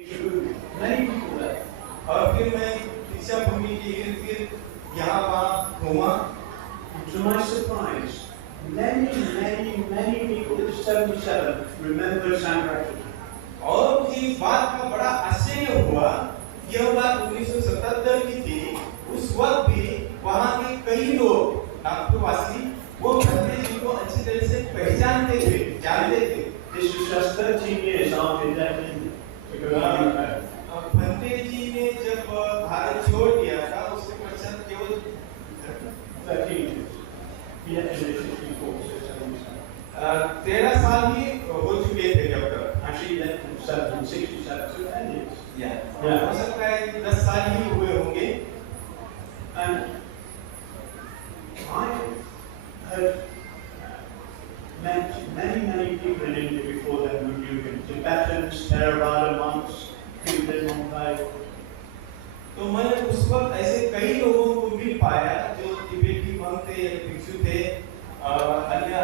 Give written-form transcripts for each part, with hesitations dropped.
नहीं हुआ। और फिर मैं दीक्षा भूमि के इर्द गिर्द यहाँ वहाँ घूमा। To my surprise, many people at 77 remember San Francisco. और मुझे इस बात का बड़ा आश्चर्य हुआ, यह बात 1977 की थी। उस वक्त भी वहाँ के कई लोग नागपुरवासी वो भंते जी को अच्छी तरह से पहचानते थे, जानते थे। This was just 13 years after that. Bhante जी ने जब भारत छोड़ दिया था उसके पश्चात केवल 13 years. 13 साल ही हो चुके थे जब तक। Actually, that was 1767, so 10 years. हो सकता है कि 10 साल ही हुए होंगे। And I had met many people in India before then who knew him. Tibetans, Theravada monks, people in Mumbai. तो मैंने उस वक्त ऐसे कई लोगों को मिल पाया जो तिब्बती monk थे या भिक्षु थे, अन्य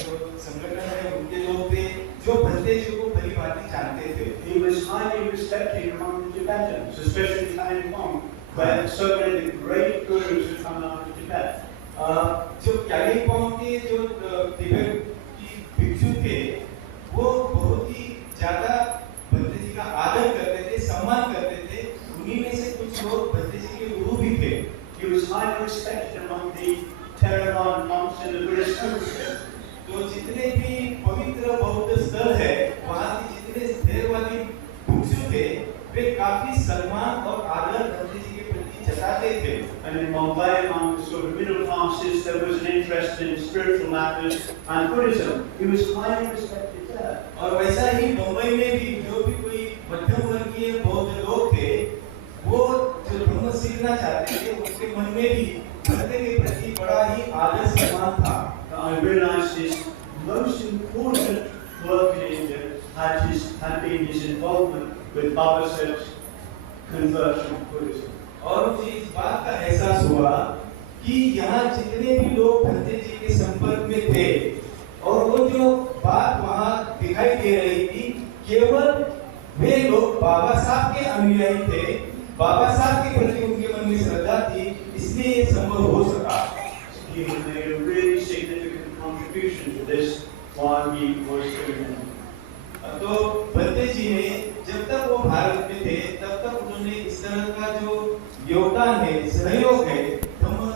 जो संगठन है उनके लोग थे जो भंते जी को भली भांति जानते थे। He was highly respected among the Tibetans, especially Falun Gong, where so many great gurus had come out of Tibet. जो कालिम्पोंग के जो तिब्बत की भिक्षु थे वो बहुत ही ज्यादा भंते जी का आदर करते थे, सम्मान करते थे। उन्हीं में से कुछ लोग भंते जी के गुरु भी थे। He was highly respected among the Theravada monks in the Buddhist temple. तो जितने भी पवित्र बौद्ध स्थल है वहाँ के जितने थेरवादी भिक्षु थे वे काफी सम्मान और आदर भंते जी के प्रति जताते थे। And in Mumbai, among the sort of middle classes, there was an interest in spiritual matters and Buddhism. He was highly respected there. और वैसा ही मुंबई में भी जो भी कोई मध्यम वर्गीय बौद्ध लोग थे वो जो धर्म सीखना चाहते थे उनके मन में भी भंते के प्रति बड़ा ही आदर सम्मान था। I realized his most important work in India had been his involvement with Baba Sahib's conversion to Buddhism. और मुझे इस बात का एहसास हुआ कि यहाँ जितने भी लोग भंते जी के संपर्क में थे और वो जो बात वहाँ दिखाई दे रही थी केवल वे लोग बाबा साहब के अनुयायी थे, बाबा साहब के प्रति उनके मन में श्रद्धा थी, इसलिए ये संभव हो सका। He made a really significant contribution to this while he was doing it. तो भंते जी ने जब तक वो भारत में थे तब तक उन्होंने इस तरह का जो योगदान है, सहयोग है, धम्म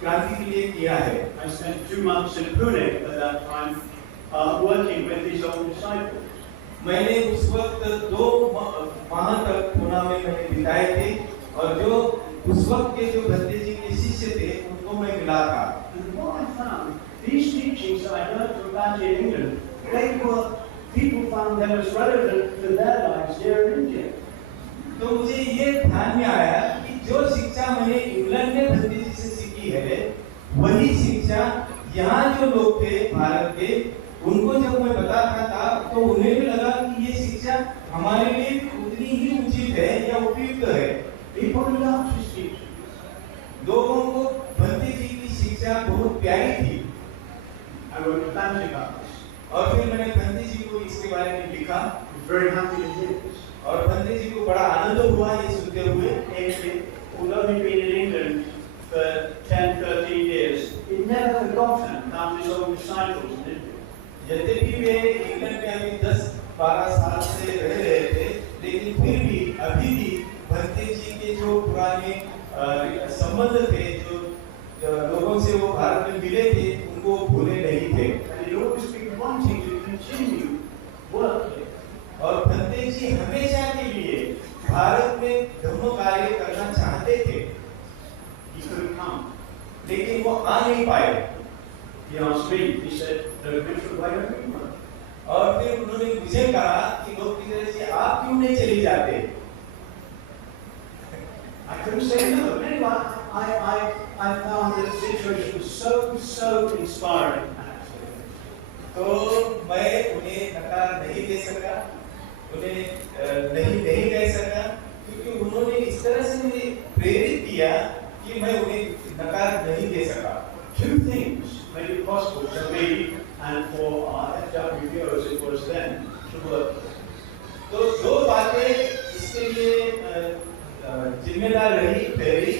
क्रांति के लिए किया है। I spent 2 months in Pune at that time, working with his own disciples. मैंने उस वक्त 2 माह तक पुणे में मैंने बिताए थे और जो उस वक्त के जो भंते जी के शिष्य थे उनको मैं मिला था। And what I found, these teachings that I learned from back in England, people found them as relevant to their lives here in India. तो मुझे ये ध्यान में आया कि जो शिक्षा मैंने इंग्लैंड में भंते जी से सीखी है वही शिक्षा यहाँ जो लोग थे भारत के उनको जब मैं बताता था तो उन्हें भी लगा कि ये शिक्षा हमारे लिए उतनी ही उचित है या उपयुक्त है। People loved his teachings. लोगों को भंते जी की शिक्षा बहुत प्यारी थी। I wrote a fancy about this. और फिर मैंने भंते जी को इसके बारे में लिखा। I was very happy to hear this. और भंते जी को बड़ा आनंद हुआ ये सुनते हुए। Although he'd been in England for 10-13 years, he never forgotten how his own disciples in India. यद्यपि वे इंग्लैंड में अभी 10-12 साल से रह रहे थे लेकिन फिर भी अभी भी भंते जी के जो पुराने संबंध थे जो लोगों से वो भारत में मिले थे उनको भूले नहीं थे। And he'd always been wanting to continue working. और भंते जी हमेशा के लिए भारत में धर्म कार्य करना चाहते थे। He couldn't come. लेकिन वो आ नहीं पाए। He asked me, he said, "No, Richard, why don't you work?" और फिर उन्होंने मुझे कहा कि भक्ति तरह से आप क्यों नहीं चली जाते? I couldn't say no. Anyway, I found that the situation was so inspiring. तो मैं उन्हें नकार नहीं दे सका, उन्हें नहीं कह सका क्योंकि उन्होंने इस तरह से मुझे प्रेरित किया कि मैं उन्हें नकार नहीं दे सका। 2 things made it possible for me and for our FWO as it was then to work. तो दो बातें इसके लिए जिम्मेदार रही। पहली,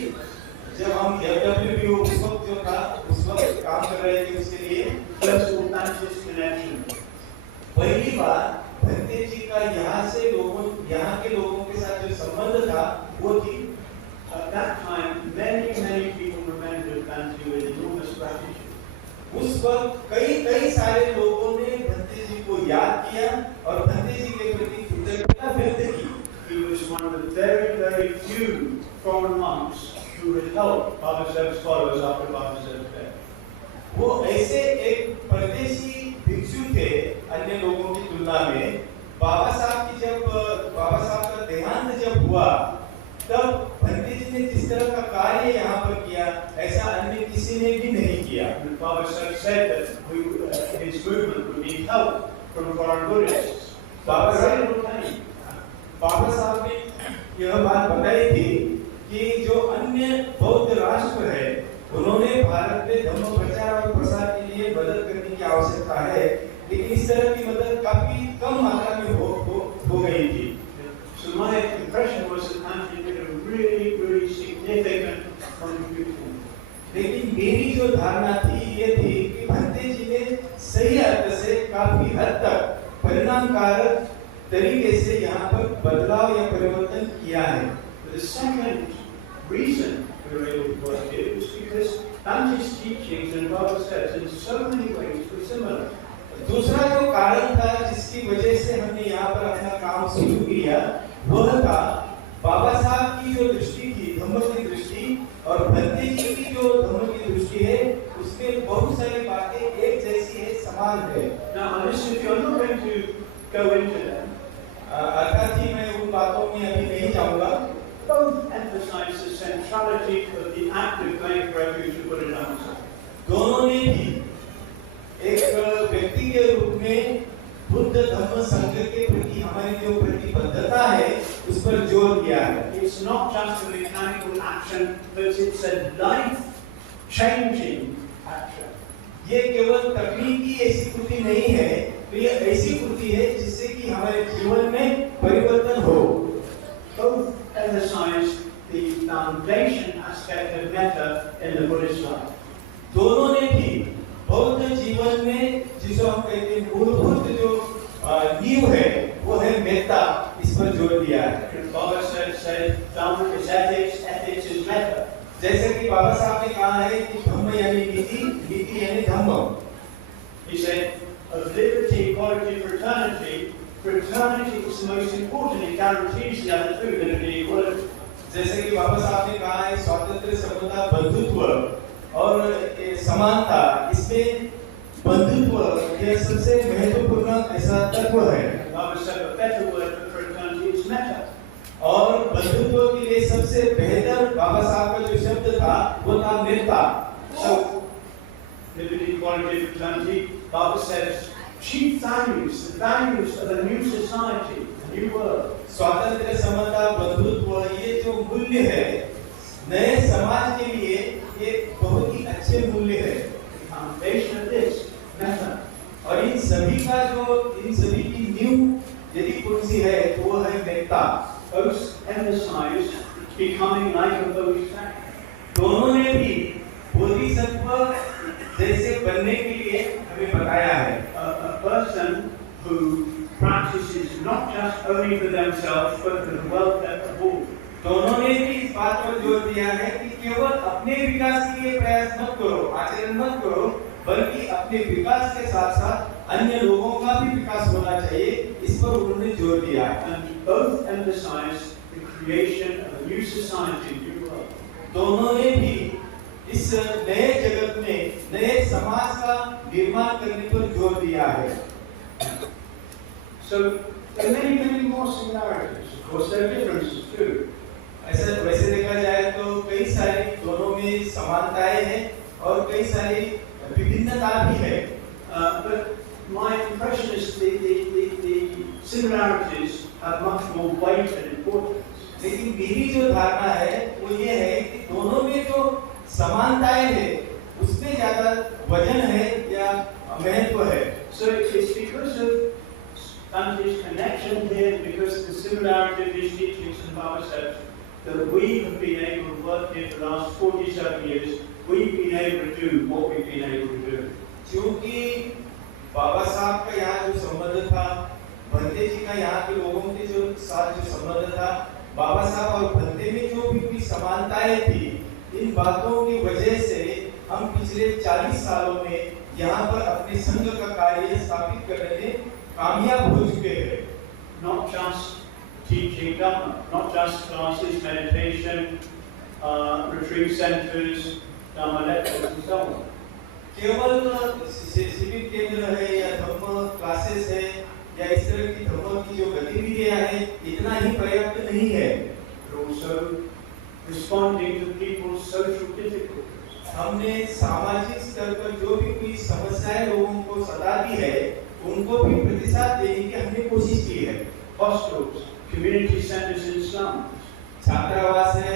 जब हम FWBO उस वक्त जो था, उस वक्त काम कर रहे थे, उसके लिए First of all, Baptist connection. पहली बार भंते जी का यहाँ के लोगों के साथ जो संबंध था वो थी। At that time, many people remembered Bantu with enormous gratitude. उस वक्त कई सारे लोगों ने भंते जी को याद किया और भंते जी के प्रति कृतज्ञता व्यक्त की। He was one of the very few foreign monks who had helped Baba Saheb's followers after Baba Saheb's death. वो ऐसे एक परदेशी भिक्षु थे अन्य लोगों की तुलना में। बाबा साहब का देहांत जब हुआ, तब भंते जी ने जिस तरह का कार्य यहाँ पर किया, ऐसा अन्य किसी ने भी नहीं किया। And Baba Saheb said that his movement would need help from foreign Buddhists. Baba Very साहब little money. बाबा साहब ने यह बात बताई थी कि जो अन्य बौद्ध राष्ट्र है, उन्होंने भारत में धर्म प्रचार और प्रसार के लिए मदद करने की आवश्यकता है, लेकिन इस तरह की मदद काफी कम मात्रा में हो गई थी। So my impression was that Anthony did a really significant contribution. लेकिन मेरी जो धारणा थी ये थी कि भंते जी ने सही अर्थ से काफी हद तक परिणामकारक तरीके से यहाँ पर बदलाव या परिवर्तन किया है। But the second reason we were able to work here was because Bantu's teachings and Baba Saheb's in so many ways were similar. दूसरा जो कारण था जिसकी वजह से हमने यहाँ पर अपना काम शुरू किया, वह था बाबा साहब की जो दृष्टि थी, धम्म की दृष्टि, और भंते जी की जो धम्म की दृष्टि है, उसमें बहुत सारी बातें एक जैसी है, समान है। Now, listen, if you're not going to go into them, अर्थात ही मैं उन बातों में अभी नहीं जाऊंगा। both emphasize the centrality of the act of going for refuge to Buddha Dhamma. दोनों ने भी एक व्यक्ति के रूप में बुद्ध धम्म संघ के प्रति हमारी जो प्रतिबद्धता है, उस पर जोर दिया है। It's not just a mechanical action, but it's a life-changing action. ये केवल तकनीकी ऐसी कृति नहीं है, तो ये ऐसी कृति है जिससे कि हमारे जीवन में परिवर्तन हो। Both emphasize the foundation aspect of metta in the Buddhist life. दोनों ने भी बौद्ध जीवन में जिसे हम कहते हैं मूलभूत जो नींव है, वो है मेत्ता, इस पर जोर दिया है। Baba said, Dhamma is ethics, ethics is metta. जैसे कि बाबा साहब ने कहा है कि धम्म यानी नीति, नीति यानी धम्म। He said, of liberty, equality, fraternity, fraternity is the most important. It guarantees the other two, liberty, equality. जैसे कि बाबा साहब ने कहा है स्वातंत्र्य, समता, बंधुत्व और समानता, इसमें बंधुत्व यह सबसे महत्वपूर्ण ऐसा तत्व है। Baba said a better word for fraternity is metta. और बंधुत्व के लिए सबसे बेहतर बाबा साहब का जो शब्द था, वो था Metta. So, liberty, equality, fraternity, Baba says, chief values, the values of a new society, a new world. स्वातंत्र्य, समता, बंधुत्व, ये जो मूल्य है नए समाज के लिए, ये बहुत ही अच्छे मूल्य है। The foundation of this, metta. और इन सभी की नींव यदि कौन सी है, तो वो है Metta. Both emphasize becoming like a bodhisattva. दोनों ने भी बोधिसत्व जैसे बनने के लिए हमें बताया है। A person who practices not just only for themselves but for the welfare of all. दोनों ने भी इस बात पर जोर दिया है कि केवल अपने विकास के लिए प्रयास मत करो, आचरण मत करो, बल्कि अपने विकास के साथ साथ अन्य लोगों का भी विकास होना चाहिए, इस पर उन्होंने जोर दिया है। And both emphasize the creation of a new society, new world. दोनों ने भी इस नए जगत में नए समाज का निर्माण करने पर जोर दिया है। So there are many more similarities. Of course, there are differences too. ऐसे वैसे देखा जाए तो कई सारी दोनों में समानताएं हैं और कई सारी विभिन्नता भी है। But my impression is the similarities have much more weight and importance. लेकिन मेरी जो धारणा है वो ये है कि दोनों में जो समानताएं हैं उसमें ज्यादा वजन है या महत्व है। So it's because of Dante's connection here, because of the similarity of his teachings and Baba said, that we have been able to work here for the last 47 years, we've been able to do what we've been able to do. क्योंकि बाबा साहब का यहाँ जो संबंध था, भंते जी का यहाँ के लोगों के जो साथ जो संबंध था, बाबा साहब और भंते में जो भी कोई समानताएं थी, इन बातों की वजह से हम पिछले 40 सालों में यहाँ पर अपने संघ का कार्य स्थापित करने में कामयाब हो चुके हैं। Not just teaching Dhamma, not just classes, meditation, retreat centers, Dhamma lectures and so on. केवल शिविर केंद्र है या धम्म क्लासेस है या इस तरह की धम्म की जो गतिविधियां हैं, इतना ही पर्याप्त नहीं है। But also responding to people's social difficulties. हमने सामाजिक स्तर पर जो भी कोई समस्याएं लोगों को सताती है, उनको भी प्रतिसाद देने की हमने कोशिश की है। Hostels, community centers in slums. छात्रावास है,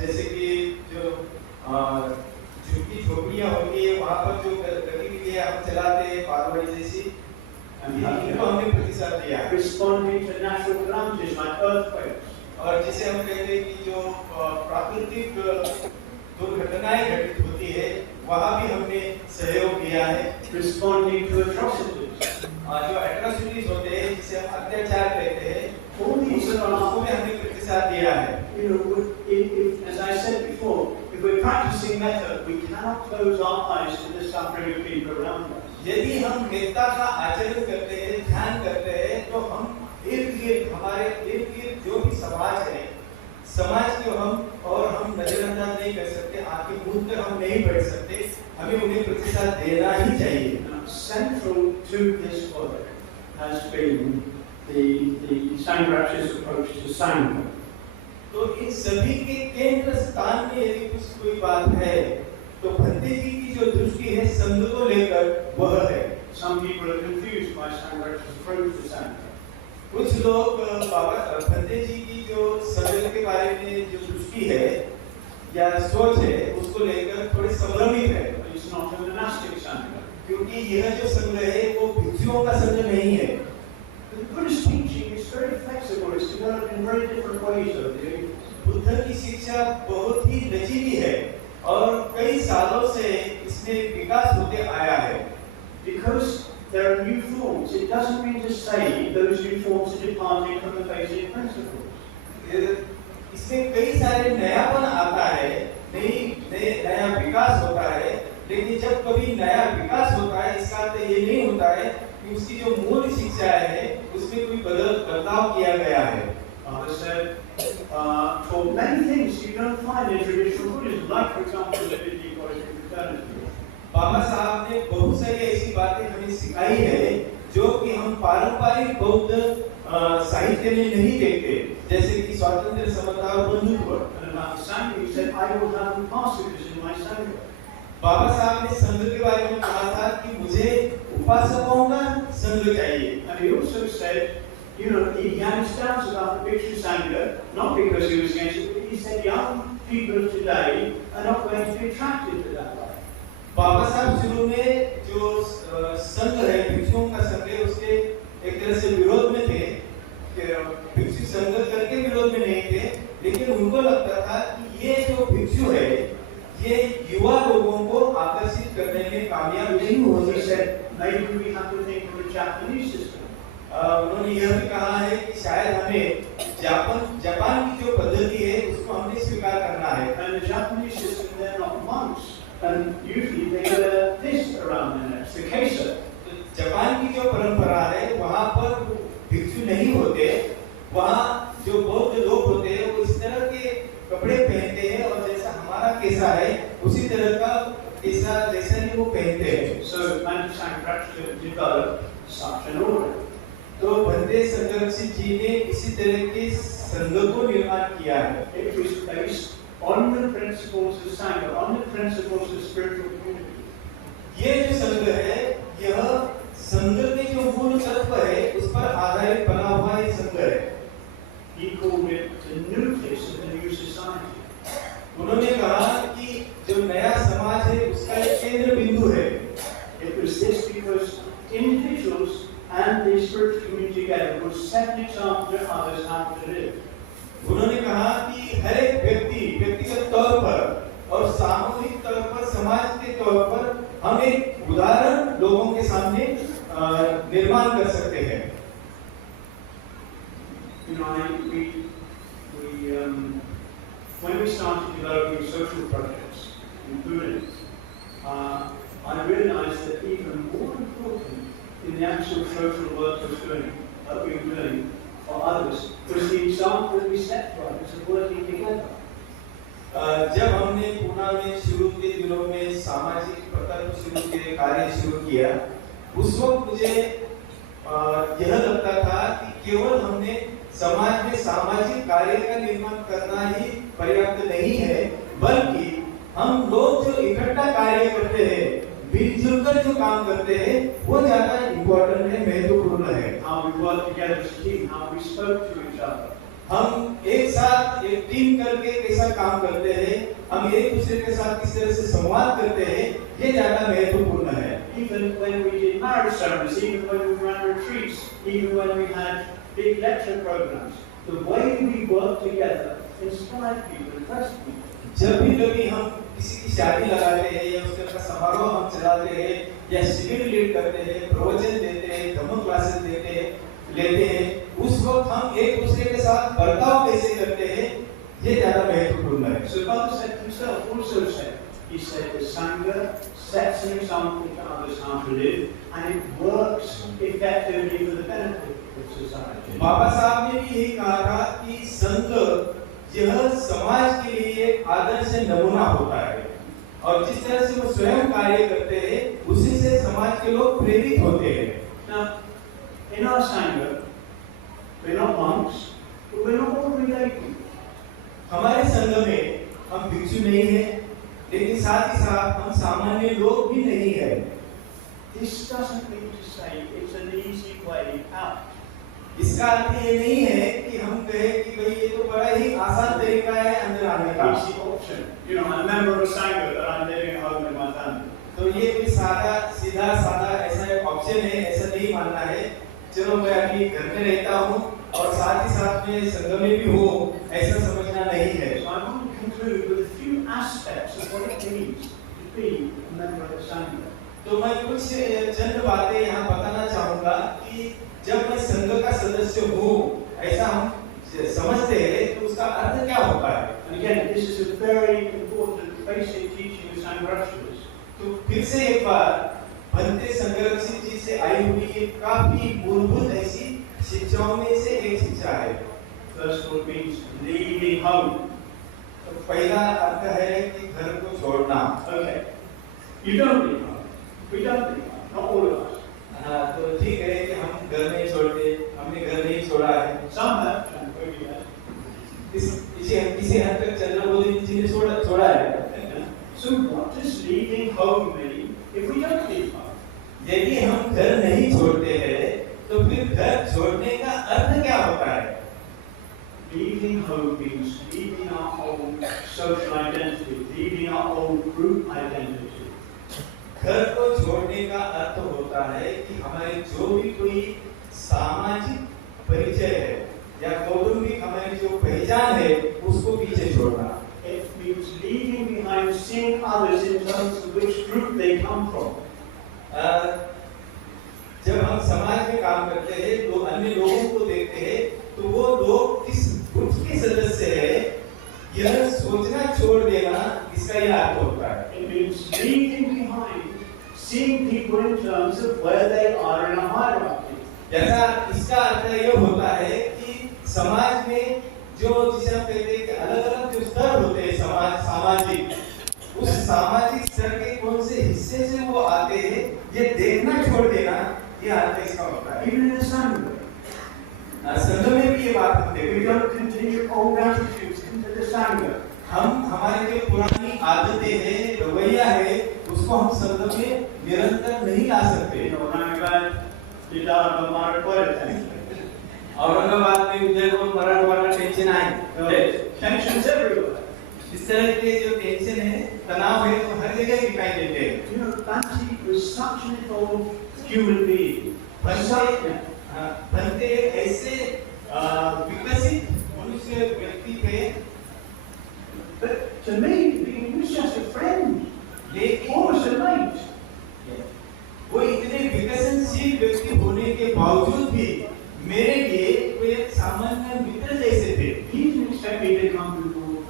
जैसे कि जो झुग्गी झोपड़ियां होती है, वहाँ पर जो गतिविधियां हम चलाते हैं, पारवड़ी जैसी, इनको हमने प्रतिसाद दिया। Responding to natural calamities like earthquakes. और जिसे हम कहते हैं कि जो प्राकृतिक दुर्घटनाएं घटित होती है, वहाँ भी हमने सहयोग दिया है। Responding to atrocities. जो एट्रोसिटीज होते हैं, जिसे हम अत्याचार कहते हैं, All these are उसको भी हमने प्रतिसाद दिया है। You know, if, as I said before, if we're practicing metta, we cannot close our eyes to the suffering of people around us. यदि हम मेत्ता का आचरण करते हैं, ध्यान करते हैं, तो हम इर्द-गिर्द हमारे इर्द-गिर्द जो भी समाज है, समाज को हम नजरअंदाज नहीं कर सकते, आंखें मूंद कर हम नहीं बैठ सकते, हमें उन्हें प्रतिसाद देना ही चाहिए। Central to this work has been the Sangha's approach to Sangha. तो इन सभी के केंद्र स्थान में यदि कुछ कोई बात है, तो भंते जी की जो दृष्टि है संघ को लेकर वह है। Some people are confused by Sangha's approach to Sangha. कुछ लोग बाबा भंते जी की जो संघ के बारे में जो दृष्टि है या सोच है, उसको लेकर थोड़े संभ्रमित है। It's not a monastic Sangha. क्योंकि यह जो संघ है वो भिक्षुओं का संघ नहीं है। The Buddhist teaching is very flexible. It's developed in very different ways over the years. Buddha की शिक्षा बहुत ही लचीली है और कई सालों से इसमें विकास होते आया है। Because there are new forms, it doesn't mean to say those new forms are departing from the basic principles. इसमें कई सारे नयापन आता है, नया विकास होता है, लेकिन जब कभी नया विकास होता है, इसका अर्थ ये नहीं होता है कि उसकी जो मूल शिक्षा है उसमें कोई बदलाव किया गया है। Father said, for many things you don't find in traditional Buddhism, like for example the Ecological fraternity. बाबा साहब ने बहुत सारी ऐसी बातें हमें सिखाई है जो कि हम पारंपरिक बौद्ध साहित्य में नहीं देखते, जैसे कि स्वातंत्र्य, समता और बंधुत्व। And about the Sangha, he said, I will have upasakas in my Sangha. बाबा साहब ने संघ के बारे में कहा था कि मुझे उपासकों का संघ चाहिए। And he also said, you know, he had his doubts about the Bhikshu Sangha, not because he was against it, but he said young people of today are not going to be attracted to that life. बाबा साहब शुरू में जो संघ है, भिक्षुओं का संघ है, उसके एक तरह से विरोध में थे, भिक्षु संघ करके विरोध में नहीं थे, लेकिन उनको लगता था कि ये जो भिक्षु है, ये युवा लोगों को आकर्षित करने में कामयाब नहीं हो सकते। Maybe we have to think of the Japanese system. उन्होंने यह भी कहा है कि शायद हमें जापान की जो पद्धति है उसको हमने स्वीकार करना है। And the Japanese system, they're not monks, and usually they wear this around their necks, the kesa. Japan की जो परंपरा है वहाँ पर भिक्षु नहीं होते, वहाँ जो बौद्ध लोग होते हैं वो इस तरह के कपड़े पहनते हैं और जैसा हमारा केसा है उसी तरह का केसा जैसा ही वो पहनते हैं। So Sangharakshita developed such an order. तो भंते संघर्षित जी ने इसी तरह के संघ को निर्माण किया है। It was based on the principles of Sangha, on the principles of spiritual community. ये जो संघ है, यह संघ में जो मूल तत्व है उस पर आधारित बना हुआ ये संघ है। He called it the nucleus of the new society. उन्होंने कहा कि जो नया समाज है उसका एक केंद्र बिंदु है। It was this because individuals and the spiritual an example to others how to live. उन्होंने कहा कि हर एक व्यक्तिगत तौर पर और सामूहिक तौर पर, समाज के तौर पर हम एक उदाहरण लोगों के सामने निर्माण कर सकते हैं। You know, when we started developing social projects in Pune, I realized that even more important in the actual social work we were doing for others was the example that we set for others of working together. जब हमने पूना में शुरू के दिनों में सामाजिक प्रकल्प शुरू किए, कार्य शुरू किया, उस वक्त मुझे यह लगता था कि केवल हमने समाज में सामाजिक कार्य का निर्माण करना ही पर्याप्त नहीं है, बल्कि हम लोग जो इकट्ठा कार्य करते हैं, मिलजुल कर जो काम करते हैं, वो ज्यादा इम्पोर्टेंट है, महत्वपूर्ण है। How we work together as a team, how we spoke to each other. हम एक साथ एक टीम करके कैसा काम करते हैं, हम एक दूसरे के साथ किस तरह से संवाद करते हैं, ये ज्यादा महत्वपूर्ण है। Even when we did marriage ceremonies, even when we ran retreats, even when we had big lecture programs, the way we work together inspired people, impressed people. जब भी कभी हम किसी की शादी लगाते हैं या उसका समारोह हम चलाते हैं या शिविर लीड करते हैं, प्रवचन देते हैं, धम्म क्लासेस लेते हैं, उस वक्त हम एक दूसरे के साथ बर्ताव कैसे करते हैं, ये ज्यादा महत्वपूर्ण है। So God said himself also said, he said the Sangha sets an example to others how to live and it works effectively for the benefit of society. बाबा साहब ने भी यही कहा था कि संघ यह समाज के लिए एक आदर्श नमूना होता है और जिस तरह से वो स्वयं कार्य करते हैं, उसी से समाज के लोग प्रेरित होते हैं। Now, in our Sangha, we're not monks, but we're not ordinary lay people. हमारे संघ में हम भिक्षु नहीं हैं, लेकिन साथ ही साथ हम सामान्य लोग भी नहीं है। This doesn't mean to say it's an easy way out. इसका अर्थ ये नहीं है कि हम कहें कि भाई ये तो बड़ा ही आसान तरीका है अंदर आने का। Easy option. You know, I'm a member of a Sangha, but I'm living at home with my family. तो ये कोई सीधा सादा ऐसा एक ऑप्शन है, ऐसा नहीं मानना है। चलो मैं अभी घर में रहता हूँ और साथ ही साथ में संघ में भी हूँ, ऐसा समझना नहीं है। So I want to conclude with a few aspects of what it means to be a member of a Sangha. तो मैं कुछ चंद बातें यहाँ बताना चाहूँगा कि जब मैं संघ का सदस्य हूँ, ऐसा हम समझते हैं, तो उसका अर्थ क्या होता है? And again, this is a very important basic teaching of Sangharakshas. तो फिर से एक बार भंते संघरक्षित जी से आई हुई एक काफी मूलभूत ऐसी शिक्षाओं में से एक शिक्षा है। First one means leaving home. तो पहला अर्थ है कि घर को छोड़ना। Okay. You don't leave home. We don't leave home. Not all of us. हाँ, तो ठीक है कि हम घर नहीं छोड़ते, हमने घर नहीं छोड़ा है। Some have, and we have. किसी हद तक चंद्र बोधि जी ने छोड़ा है। So what does leaving home mean if we don't leave home? यदि हम घर नहीं छोड़ते हैं, तो फिर घर छोड़ने का अर्थ क्या होता है? Leaving home means leaving our old social identity, leaving our old group identity. घर को छोड़ने का अर्थ होता है कि हमारे जो भी कोई सामाजिक परिचय है या कौटुंबिक हमारी जो पहचान है, उसको पीछे छोड़ना। It means leaving behind seeing others in terms of which group they come from. जब हम समाज में काम करते हैं, तो अन्य लोगों को देखते हैं, तो वो लोग किस ग्रुप के सदस्य हैं, यह सोचना छोड़ देना, इसका यह अर्थ होता है। It means leaving behind seeing people in terms of where they are in a hierarchy. जैसा इसका अर्थ यह होता है कि समाज में जो जिसे हम कहते हैं कि अलग-अलग जो स्तर होते हैं सामाजिक, उस सामाजिक स्तर के कौन से हिस्से से वो आते हैं, ये देखना छोड़ देना, ये अर्थ इसका होता है। Even in the Sangha, संघ में भी ये बात हम देखते we हैं। don't continue old attitudes into the Sangha. हम हमारी जो पुरानी आदतें हैं, रवैया है, उसको हम संघ में निरंतर नहीं ला सकते। You know, Aurangabad, Jidar, Marathwada, Aurangabad में उधर को मराठवाड़ा टेंशन आए, tensions everywhere. इस तरह के जो टेंशन है, तनाव है, वो हर जगह दिखाई देते हैं। You know, Bhante was such an evolved human being. बनते ऐसे विकसित मनुष्य व्यक्ति थे, But to me, he was just a friend. लेकिन What was the mate? वो इतने विकसनशील व्यक्ति होने के बावजूद भी मेरे लिए वो एक सामान्य मित्र जैसे थे। He didn't expect me to come to the Lord.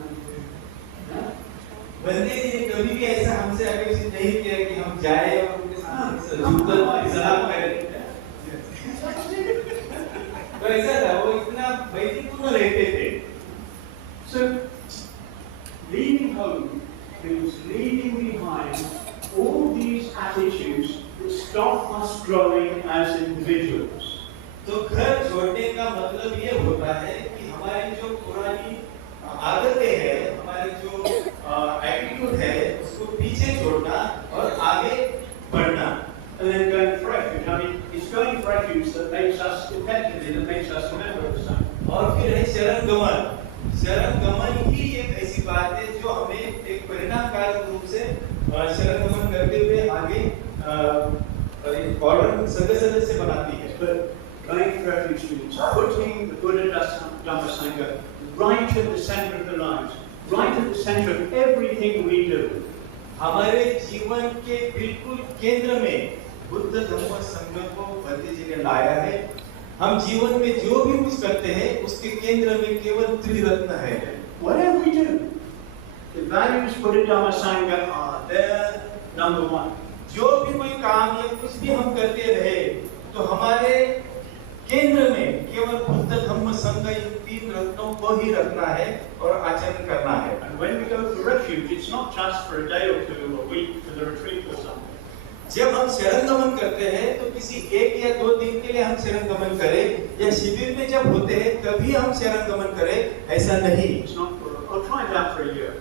बंदे जी ने कभी भी ऐसा हमसे अपेक्षित नहीं किया कि हम जाए और उनके साथ जुड़कर सलाम करें। तो ऐसा था, वो इतना वैदिकपूर्ण रहते थे। So, leaving home, he was leaving behind all these attitudes that stop us growing as individuals. तो घर छोड़ने का मतलब ये होता है कि हमारी जो पुरानी आदतें हैं, हमारी जो एटीट्यूड है, उसको पीछे छोड़ना और आगे बढ़ना। And then going for refuge. I mean, it's going for refuge that makes us effectively, that makes us a member of the saint. और फिर है शरण गमन। शरण गमन ही एक ऐसी बात है जो हमें एक परिणामकारक रूप से शरण गमन करते हुए आगे ऑर्डर सदस्य बनाती है। But going for refuge means putting the Buddha Dhamma Sangha right at the center of the lives, right at the center of everything we do. हमारे जीवन के बिल्कुल केंद्र में बुद्ध धम्म संघ को भद्दी जी ने लाया है। हम जीवन में जो भी कुछ करते हैं उसके केंद्र में केवल त्रिरत्न है। Whatever we do, the values Buddha Dhamma Sangha are there, number one. जो भी कोई काम या कुछ भी हम करते रहे तो हमारे केंद्र में केवल बुद्ध धम्म संघ इन तीन रत्नों को ही रखना है और आचरण करना है। And when we go for refuge, it's not just for a day or two, a week, for the retreat or something. जब हम शरण गमन करते हैं तो किसी एक या दो दिन के लिए हम शरण गमन करें या शिविर में जब होते हैं तभी हम शरण गमन करें, ऐसा नहीं। It's not for, I'll try that for a year.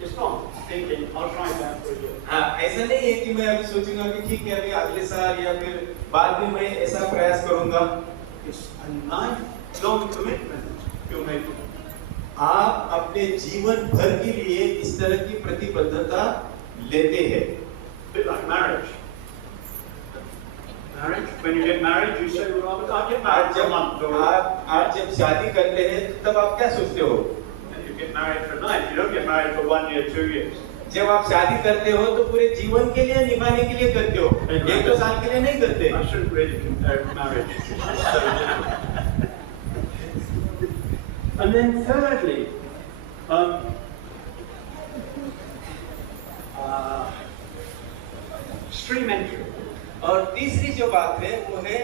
It's not thinking, I'll try that for a year. हाँ, ऐसा नहीं है कि मैं अभी सोचूंगा कि ठीक है अभी अगले साल या फिर बाद में मैं ऐसा प्रयास करूंगा। It's a lifelong commitment you're making. आप अपने जीवन भर के लिए इस तरह की प्रतिबद्धता लेते हैं। A bit like marriage. Marriage, when you get married, you say, well, I'll get married for a month. आप जब शादी करते हैं तब आप क्या सोचते हो? And you get married for a night. You don't get married for 1 year, 2 years. जब आप शादी करते हो तो पूरे जीवन के लिए निभाने के लिए करते हो, 1-2 साल के लिए नहीं करते। I shouldn't really compare marriage. It's so different. And then thirdly, stream entry. और तीसरी जो बात है वो है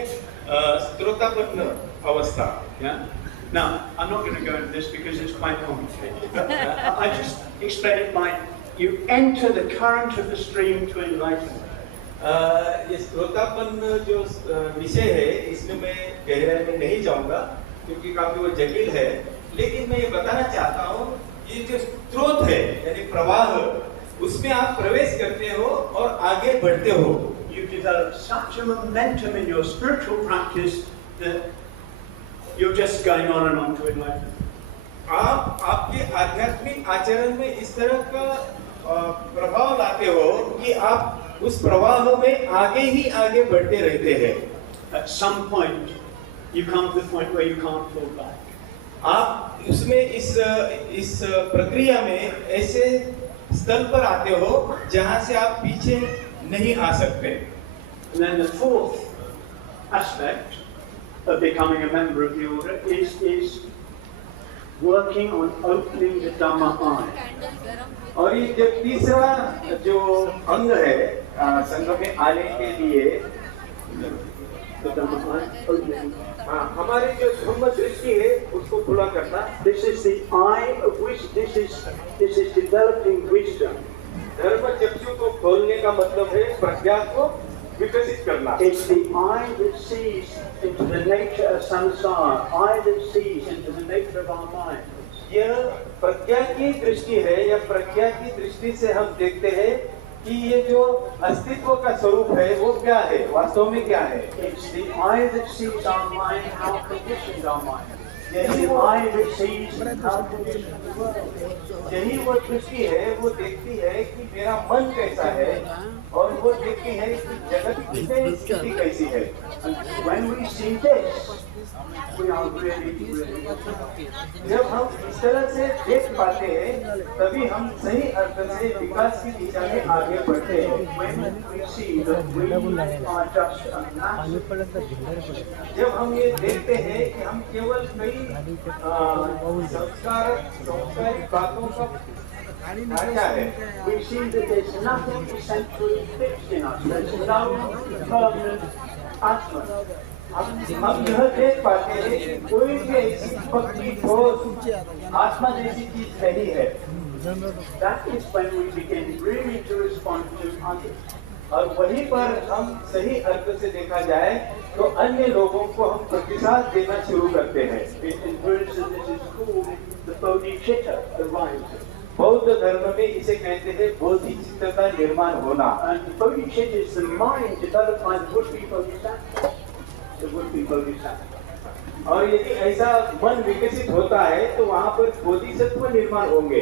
स्त्रोतापन्न अवस्था। Yeah. Now, I'm not going to go into this because it's quite complicated. I just explain it by you enter the current of the stream to enlightenment. ये स्त्रोतापन्न जो विषय है इसमें मैं गहराई में नहीं जाऊंगा क्योंकि काफी वो जटिल है, लेकिन मैं ये बताना चाहता हूँ ये जो स्रोत है यानी प्रवाह, उसमें आप प्रवेश करते हो और आगे बढ़ते हो। You develop such a momentum in your spiritual practice that you're just going on and on to enlightenment. आप आपके आध्यात्मिक आचरण में इस तरह का प्रभाव लाते हो कि आप उस प्रवाह में आगे ही आगे बढ़ते रहते हैं। At some point, you come to the point where you can't fall back. आप उसमें इस प्रक्रिया में ऐसे स्तर पर आते हो जहां से आप पीछे नहीं आ सकते। And then the fourth aspect of becoming a member of the order is working on opening the Dhamma eye. और ये जो तीसरा जो अंग है संघ में आने के लिए, The Dhamma eye, opening. हमारी जो धम्म दृष्टि है उसको खुला करना। This is the eye of wisdom. This is developing wisdom. धर्म चक्षु को खोलने का मतलब है प्रज्ञा को विकसित करना। It's the eye that sees into the nature of samsara, eye that sees into the nature of our mind. यह प्रज्ञा की दृष्टि है या प्रज्ञा की दृष्टि से हम देखते हैं कि ये जो अस्तित्व का स्वरूप है वो क्या है, वास्तव में क्या है। It's the eye that sees our mind, how conditioned our mind is. यही वो eye that sees how condition of the world. यही वो दृष्टि है, वो देखती है कि मेरा मन कैसा है, और वो देखती है कि जगत की स्थिति कैसी है। And when we see this, we are really जब हम इस तरह से देख पाते हैं, तभी हम सही अर्थ से विकास की दिशा में आगे बढ़ते हैं। when we see that we are just a mass. जब हम ये देखते हैं कि हम केवल कई संस्कारक बातों का ढांचा है, We see that there's nothing essentially fixed in us. There's no permanent atma. हम यह देख पाते हैं कि कोई भी ऐसी पक्की ठोस आत्मा जैसी चीज नहीं है। That is when we begin really to respond to others. और वहीं पर हम सही अर्थ से देखा जाए तो अन्य लोगों को हम प्रतिसाद देना शुरू करते हैं। In Buddhism, this is called the bodhicitta, the rise. बौद्ध धर्म में इसे कहते हैं बोधिचित्त का निर्माण होना। And the bodhicitta is the mind developed by the would-be bodhisattva. The would-be bodhisattva. और यदि ऐसा मन विकसित होता है तो वहाँ पर बोधिसत्व निर्माण होंगे।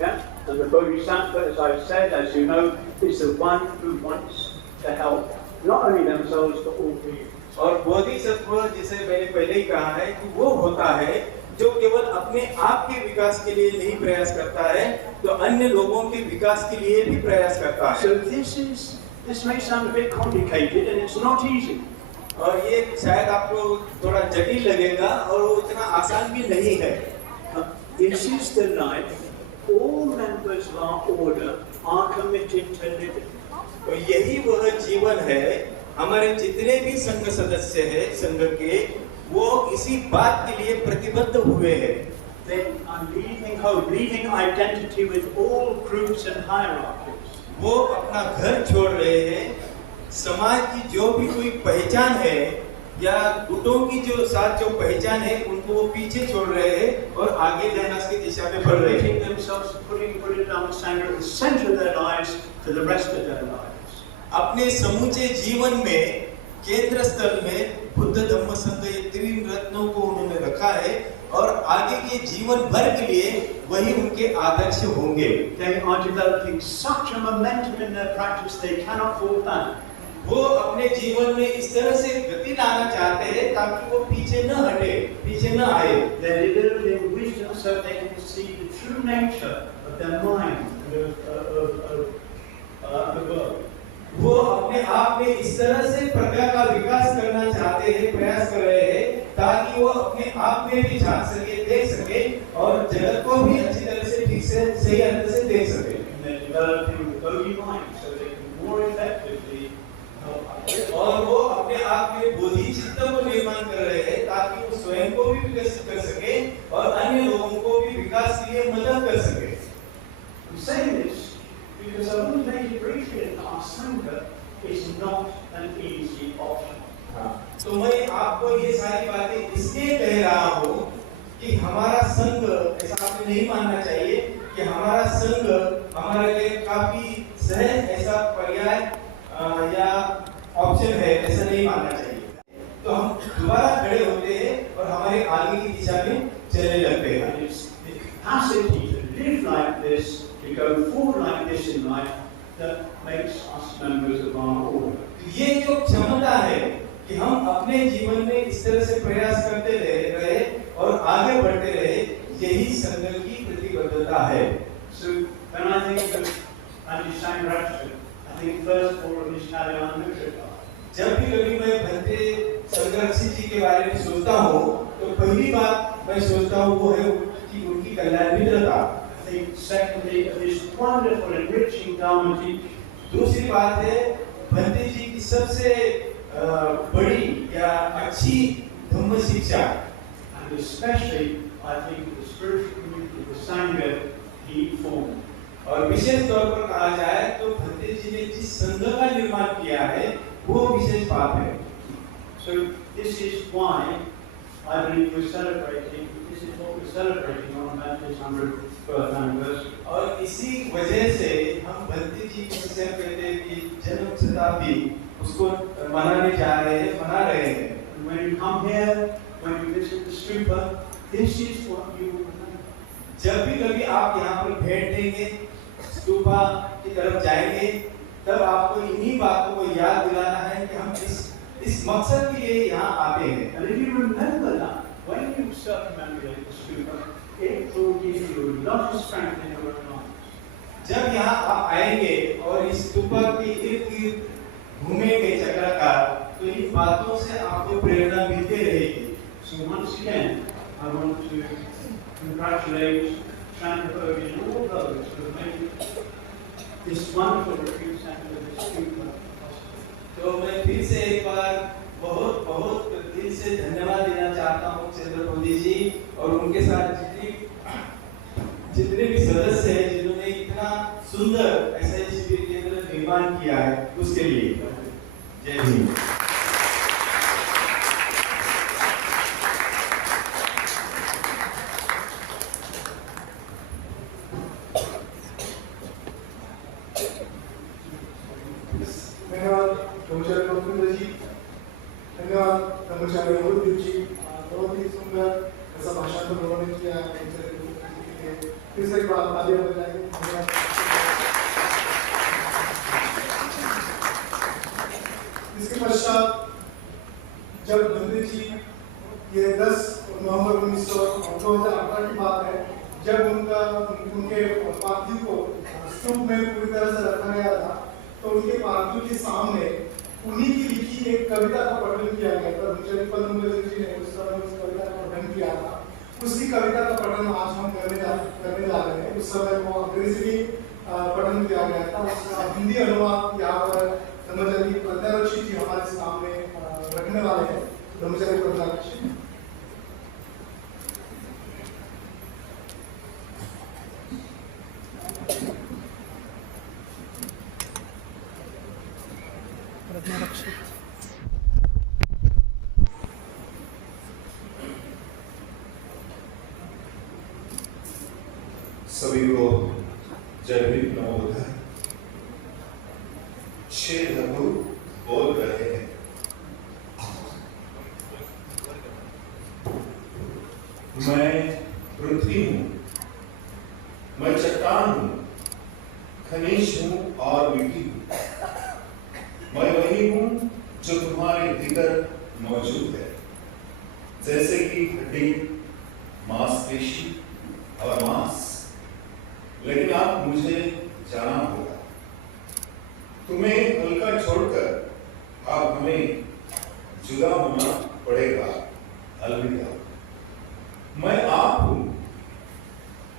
Yeah? So the bodhisattva, as I've said, as you know, is the one who wants to help not only themselves but all people. और बोधिसत्व जिसे मैंने पहले ही कहा है कि वो होता है जो केवल अपने आप के विकास के लिए नहीं प्रयास करता है, तो अन्य लोगों के विकास के लिए भी प्रयास करता है। So this may sound a bit complicated and it's not easy. और ये शायद आपको थोड़ा जटिल लगेगा और वो इतना आसान भी नहीं है। This is the life all members of our order are committed to living. तो यही वह जीवन है, हमारे जितने भी संघ सदस्य हैं संघ के, वो इसी बात के लिए प्रतिबद्ध हुए हैं। Then I'm leaving home, leaving identity with all groups and hierarchies. वो अपना घर छोड़ रहे हैं, समाज की जो भी कोई पहचान है या गुटों की जो साथ जो पहचान है उनको वो पीछे छोड़ रहे हैं और आगे विकास की दिशा में बढ़ रहे हैं। Themselves putting Buddha Sangha at the center of their lives for the rest of their lives. अपने समूचे जीवन में केंद्र स्थल में बुद्ध धम्म संघ ये तीन रत्नों को उन्होंने रखा है और आगे के जीवन भर के लिए वही उनके आदर्श होंगे। They are developing such a momentum in their practice they cannot fall back. वो अपने जीवन में इस तरह से गति लाना चाहते हैं ताकि वो पीछे न हटे, पीछे न आए। They're developing wisdom so they can see the true nature of their mind and of the world. वो अपने आप में इस तरह से प्रज्ञा का विकास करना चाहते हैं, प्रयास कर रहे हैं ताकि वो अपने आप में भी झांक सके, देख सके और जगत को भी अच्छी तरह से ठीक से सही अर्थ से देख सके। They're developing the bodhi mind so they can more effectively help others. और वो अपने आप में बोधिचित्त को निर्माण कर रहे हैं ताकि वो स्वयं को भी विकसित कर सके और अन्य लोगों को भी विकास के लिए मदद कर सके। I'm saying this because I want to make it very clear that our Sangha is not an easy option. तो मैं आपको ये सारी बातें इसलिए कह रहा हूँ कि हमारा संघ ऐसा आपको नहीं मानना चाहिए कि हमारा संघ हमारे लिए काफी सहज ऐसा पर्याय या ऑप्शन है, ऐसा नहीं मानना चाहिए। तो हम दोबारा खड़े होते हैं और हमारे आगे की दिशा में चलने लगते हैं। And it's the capacity to live like this, to go forward like this in life, that makes us members of our order. ये जो क्षमता है कि हम अपने जीवन में इस तरह से प्रयास करते रहे और आगे बढ़ते रहे, यही संघ की प्रतिबद्धता है। So when I think of Adi Sangharakshana, I think first of all of his Kalyanamrita. जब भी कभी मैं भंते संघर्षी जी के बारे में सोचता हूँ तो पहली बात मैं सोचता हूँ वो है कि उनकी कल्याण मित्रता। I think secondly of his wonderful enriching Dharma teaching. दूसरी बात है भंते जी की सबसे बड़ी या अच्छी धम्म शिक्षा। And especially, I think, the spiritual community, the Sangha he formed. और विशेष तौर पर कहा जाए तो भंते जी ने जिस संघ का निर्माण किया है वो विशेष बात है। So this is why I believe we're celebrating. This is what we're celebrating on his 100th birth anniversary. और इसी वजह से हम भंते जी की जिसे कहते हैं कि जन्म शताब्दी उसको मनाने जा रहे हैं, मना रहे हैं। And when you come here, when you visit the stupa, This is what you will remember. जब भी कभी आप यहाँ पर भेंट देंगे, स्तूपा की तरफ जाएंगे, तब आपको इन्हीं बातों को याद दिलाना है कि हम इस मकसद के लिए यहाँ आते हैं। And if you remember that, when you circumambulate the stupa, it will give you a lot of strength in your own life. जब यहाँ आप आएंगे और इस स्तूपा के इर्द-गिर्द घूमेंगे चक्राकार, तो इन बातों से आपको प्रेरणा मिलती रहेगी। So once again, I want to congratulate Shankarpur and all those who have made this wonderful retreat center, this stupa, possible. तो मैं फिर से एक बार बहुत बहुत दिल से धन्यवाद देना चाहता हूँ चंद्रपति जी और उनके साथ जितने भी सदस्य हैं जिन्होंने इतना सुंदर ऐसा शिविर केंद्र निर्माण किया है उसके लिए जय हिंद। धन्यवाद ब्रह्मचारी गोविंद जी, धन्यवाद ब्रह्मचारी अमृत जी, बहुत ही सुंदर ऐसा भाषांतर उन्होंने किया ब्रह्मचारी गोविंद जी के लिए। फिर से एक बार तालियां बजाएंगे। इसके पश्चात जब नंदी जी ये 10 नवंबर 2018 की बात है, जब उनके पार्थिव को स्तूप में पूरी तरह से रखा गया था, तो उनके पार्थिव के सामने उन्हीं की लिखी एक कविता का पठन किया गया था। ब्रह्मचारी पद्मभूषण जी ने उस समय उस कविता का पठन किया था। उसी कविता का पठन आज हम करने जा रहे हैं। उस समय वो अंग्रेजी पठन किया गया था, उसका हिंदी अनुवाद यहाँ पर ब्रह्मचारी प्रज्ञारक्षी जी हमारे सामने रखने वाले हैं। ब्रह्मचारी प्रज्ञारक्षी सभी को जय भीम नमो बुद्धाय। श्री धर्मगुरु बोल रहे हैं, मैं पृथ्वी हूं, मैं चट्टान हूं, खनिज हूं और मिट्टी हूं। मैं वही हूं जो तुम्हारे भीतर मौजूद है, जैसे कि हड्डी, मांसपेशी और मांस। लेकिन आप मुझे जाना होगा। तुम्हें हल्का छोड़कर आप हमें जुदा होना पड़ेगा। अलविदा। मैं आप हूं,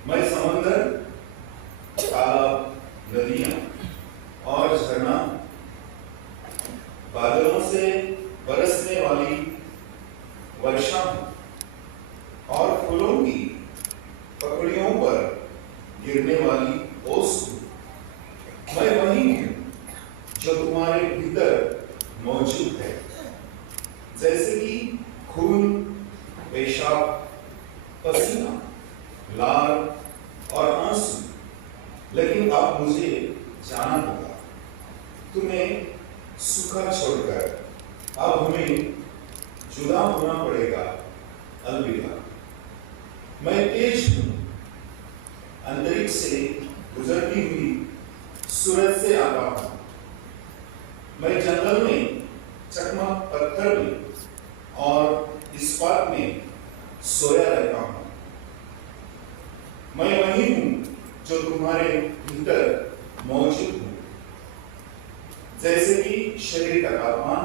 मैं समंदर, तालाब, नदियां और झरना, बादलों से बरसने वाली वर्षा और फूलों की पकड़ियों पर गिरने वाली ओस हूं। मैं वही हूं जो तुम्हारे भीतर मौजूद है, जैसे कि खून, पेशाब, पसीना, लार और आंसू। लेकिन अब मुझे जाना होगा। तुम्हें सूखा छोड़कर अब हमें जुदा होना पड़ेगा। अलविदा। मैं तेज हूं, अंतरिक्ष से गुजरती हुई सूरज से आता हूं। मैं जंगल में, चकमक पत्थर में और इस्पात में सोया रहता हूं। मैं वही हूं जो तुम्हारे भीतर मौजूद हूं, जैसे कि शरीर का तापमान,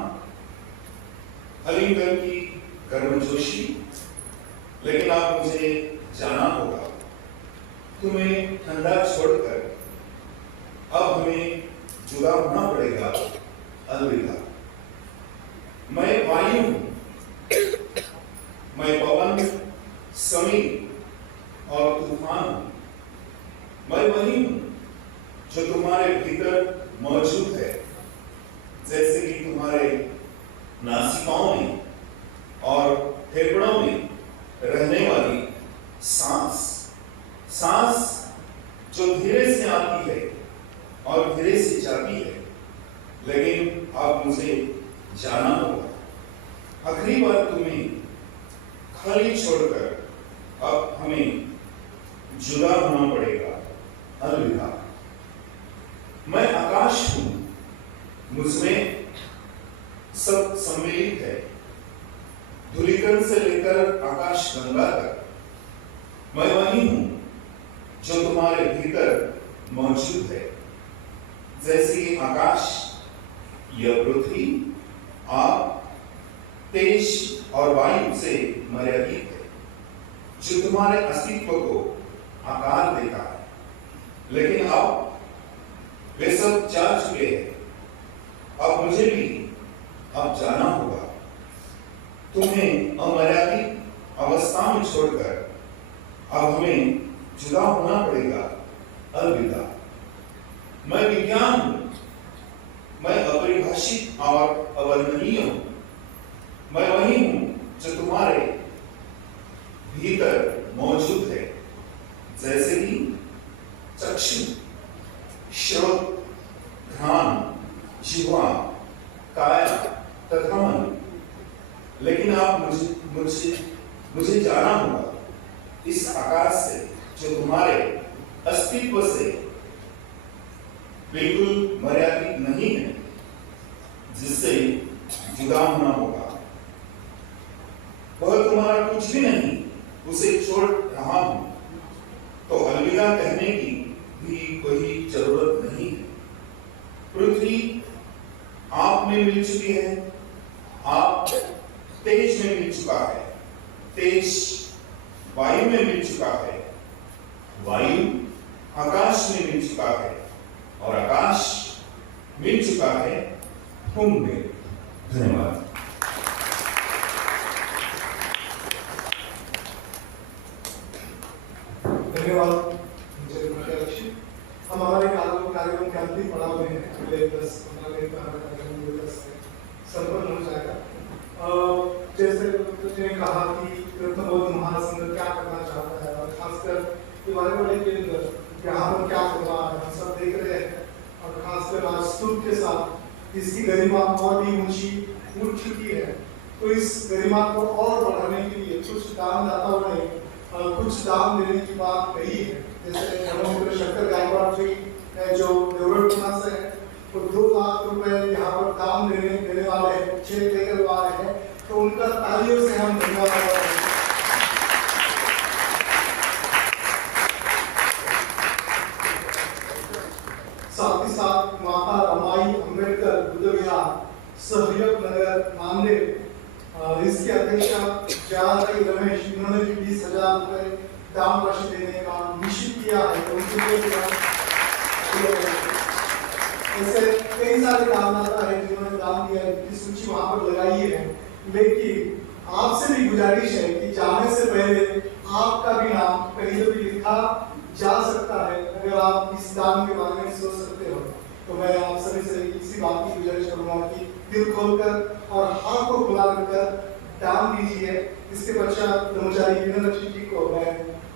आलिंगन की गर्मजोशी। लेकिन आप मुझे जाना होगा। तुम्हें ठंडा छोड़कर अब हमें जुदा होना पड़ेगा। अलविदा। मैं वायु हूं, मैं पवन, समीर और तूफान हूं। मैं वही हूं जो तुम्हारे भीतर मौजूद है, जैसे कि तुम्हारे नासिकाओं में और फेफड़ों में रहने वाली सांस। सांस जो धीरे से आती है और धीरे से जाती है। लेकिन अब मुझे जाना होगा। आखिरी बार तुम्हें खाली छोड़कर अब हमें जुदा होना पड़ेगा, अलविदा। मैं आकाश हूं, मुझमें सब सम्मिलित है, धूलिकण से लेकर आकाश गंगा तक। मैं वही हूं जो तुम्हारे भीतर मौजूद है। जैसे कि आकाश या पृथ्वी, आग, तेज और वायु से मर्यादित है, जो तुम्हारे अस्तित्व को आकार देता है, लेकिन अब वे सब जा चुके हैं। अब मुझे भी अब जाना होगा। तुम्हें अमर्यादित अवस्था में छोड़कर अब हमें जुदा होना पड़ेगा, अलविदा। मैं विज्ञान हूं, मैं अपरिभाषित और अवर्णनीय हूं। मैं वही हूं जो तुम्हारे भीतर मौजूद है, जैसे कि चक्षु, श्रोत, घ्राण, जिह्वा, काया तथा मन। लेकिन आप मुझे जाना होगा इस आकाश से जो तुम्हारे अस्तित्व से बिल्कुल मर्यादित नहीं है, जिससे जुदा होना होगा। वह तुम्हारा कुछ भी नहीं, उसे छोड़ रहा हूं, तो अलविदा कहने की भी कोई जरूरत नहीं है। पृथ्वी आप में मिल चुकी है, आप तेज में मिल चुका है, तेज वायु में मिल चुका है, वायु आकाश में मिल चुका है, और आकाश मिल चुका है तुम में। धन्यवाद। धन्यवाद। हम हमारे कार्यक्रम के अंतिम पड़ाव में हैं। अगले 10-15 मिनट में हमारा कार्यक्रम संपन्न हो जाएगा। जैसे तुमने कहा कि रत्नबोध महासंघ क्या करना चाहता है, और खासकर वाले के यहाँ पर क्या हो रहा है हम सब देख रहे हैं, और खासकर आज स्तूप के साथ इसकी गरिमा और भी ऊंची उठ चुकी है। तो इस गरिमा को और बढ़ाने के लिए कुछ दानदाताओं ने कुछ दान देने की बात कही है। जैसे धर्मपुर शंकर गायकवाड़ जी जो देवगढ़ से है, तो 2 लाख रुपए यहाँ पर दान देने वाले हैं, 6 लेकर वाले हैं, तो उनका तालियों से हम धन्यवाद करते हैं। साथ ही साथ माता रमाई अम्बेडकर बुद्ध विहार सहयोग नगर नांदेड़, इसके अध्यक्षा जयादाई रमेश, इन्होंने भी 20,000 रुपए दान राशि देने का निश्चित किया है। तो ऐसे कई सारे दानदाता है जिन्होंने दान दिया है, की सूची वहां पर लगाई है। लेकिन आपसे भी गुजारिश है कि जाने से पहले आपका भी नाम कहीं भी लिखा जा सकता है। अगर आप इस दान के बारे में सोच सकते हो, तो मैं आप सभी से इसी बात की गुजारिश करूंगा कि दिल खोलकर और हाथ को खुला रखकर दान दीजिए। इसके पश्चात ब्रह्मचारी वीरेंद्र जी को मैं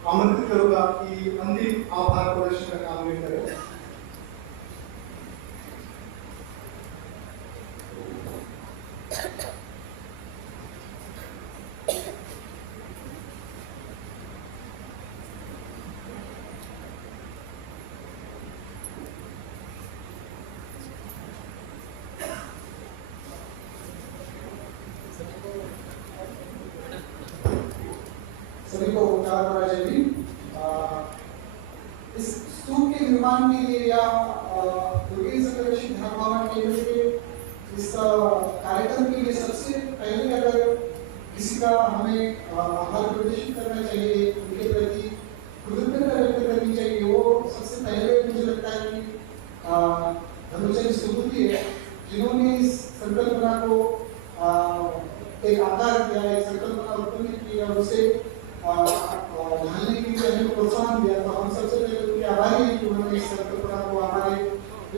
आमंत्रित करूंगा कि अंतिम आभार प्रदर्शन का काम में करें। सभी को उपचार होना चाहिए। इस स्तूप के निर्माण के लिए या दुर्गे संरक्षित धर्म भवन केंद्र के इस कार्यक्रम के लिए सबसे पहले अगर किसी का हमें आभार प्रदर्शित करना चाहिए, उनके प्रति कृतज्ञता व्यक्त करनी चाहिए, वो सबसे पहले मुझे लगता है कि धर्मचर्य सुबुद्धि है, जिन्होंने इस संकल्पना को एक आकार दिया, एक संकल्पना उत्पन्न की और उसे ढालने के लिए हमें प्रोत्साहन दिया। तो हम सबसे पहले उनके आभारी हैं कि उन्होंने इस संकल्पना को हमारे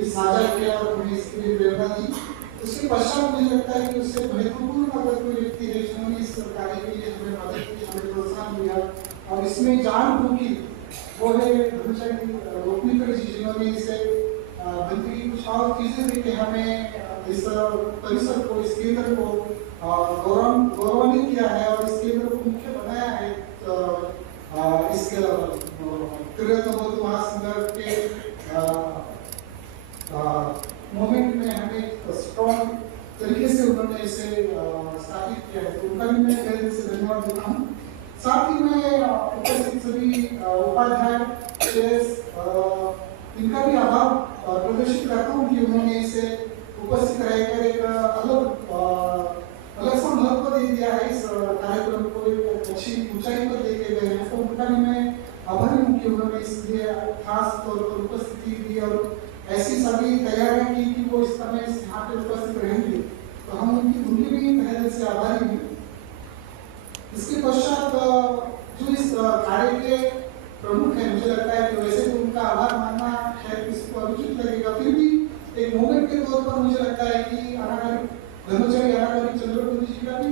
साझा किया और हमें इसके लिए प्रेरणा दी। उसके पश्चात मुझे लगता है कि उससे महत्वपूर्ण अगर कोई व्यक्ति है जिन्होंने इस कार्य के लिए हमें मदद की, हमें प्रोत्साहन दिया और इसमें जान फूंकी, वो है धर्मचर्य रोपनीकर जी, जिन्होंने इसे बनती की कुछ और चीजें देके हमें इस परिसर को, इस केंद्र को गौरवान्वित किया है और इस केंद्र को मुख्य बनाया है इसके त्रिरत्न महासंघ के मोमेंट में हमें स्ट्रॉन्ग तरीके से उन्होंने इसे स्थापित किया है, तो उनका भी मैं तहे दिल से धन्यवाद देता हूँ। साथ ही मैं उपस्थित सभी उपाध्याय इनका भी आभार प्रदर्शित करता हूँ कि उन्होंने इसे उपस्थित रहकर एक अलग सा महत्व दे दिया है, इस कार्यक्रम को एक अच्छी ऊंचाई पर लेके गए हैं, तो उनका भी मैं आभारी हूँ कि उन्होंने इसलिए खास तौर पर उपस्थिति दी और ऐसी सभी तैयारियां की कि वो इस समय यहाँ पे उपस्थित रहेंगे, तो हम उनके भी तहे दिल से आभारी हैं। इसके पश्चात जो इस कार्य के प्रमुख है, मुझे लगता है कि वैसे तो उनका आभार मानना शायद किसी को अनुचित लगेगा, फिर भी एक मोमेंट के तौर पर मुझे लगता है कि ब्रह्मचारी अनागारी चंद्रपुरी जी का भी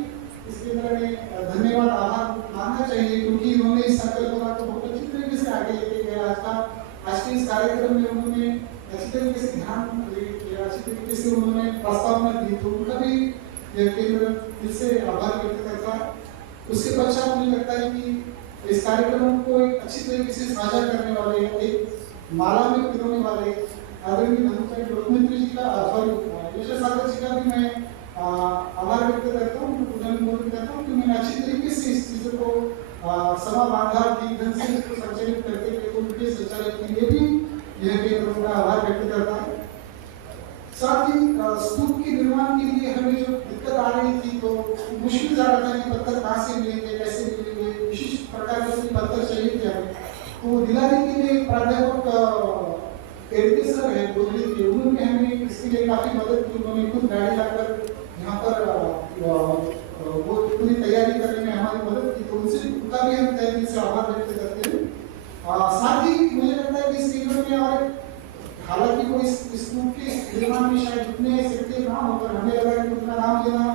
इसके अंदर में धन्यवाद आभार मानना चाहिए, क्योंकि उन्होंने इस संकल्पना को बहुत अच्छी तरीके से आगे लेके गए। आज के इस कार्यक्रम में उन्होंने अच्छी तरीके से ध्यान दिया, अच्छी तरीके से उन्होंने प्रस्तावना दी, तो उनका भी केंद्र दिल से आभार व्यक्त करता है। उसके पश्चात मुझे लगता है कि इस कार्यक्रम को एक अच्छी तरीके से साझा करने वाले, एक माला में पिरोने वाले आदरणीय धर्मचारी गृहमंत्री जी का यशोर सागर जी का भी मैं आभार व्यक्त करता हूँ, उन्हें करता हूँ कि मैंने अच्छी तरीके से इस चीज़ों को सभा बांधा ठीक ढंग से इसको संचालित करते हुए, तो उनके संचालक के लिए भी यह केंद्र उनका आभार व्यक्त करता है। साथ ही स्तूप के निर्माण के लिए हमें जो दिक्कत आ रही थी, तो मुश्किल जा रहा था कि पत्थर कहाँ से मिलेंगे, कैसे मिलेंगे, विशिष्ट प्रकार के पत्थर चाहिए थे हमें, तो दिलाने के लिए प्राध्यापक एडके सर है बोलते थे, उन्होंने हमें इसके लिए काफी मदद की, उन्होंने खुद गाड़ी लाकर यहाँ पर वो पूरी तैयारी करने में हमारी मदद की, तो उनसे उनका भी हम तहे दिल से आभार व्यक्त करते हैं। साथ ही मुझे लगता है कि इस केंद्र में और हालांकि वो इस स्तूप के निर्माण में शायद उतने सक्रिय ना हो, पर हमें लगा कि उनका नाम लेना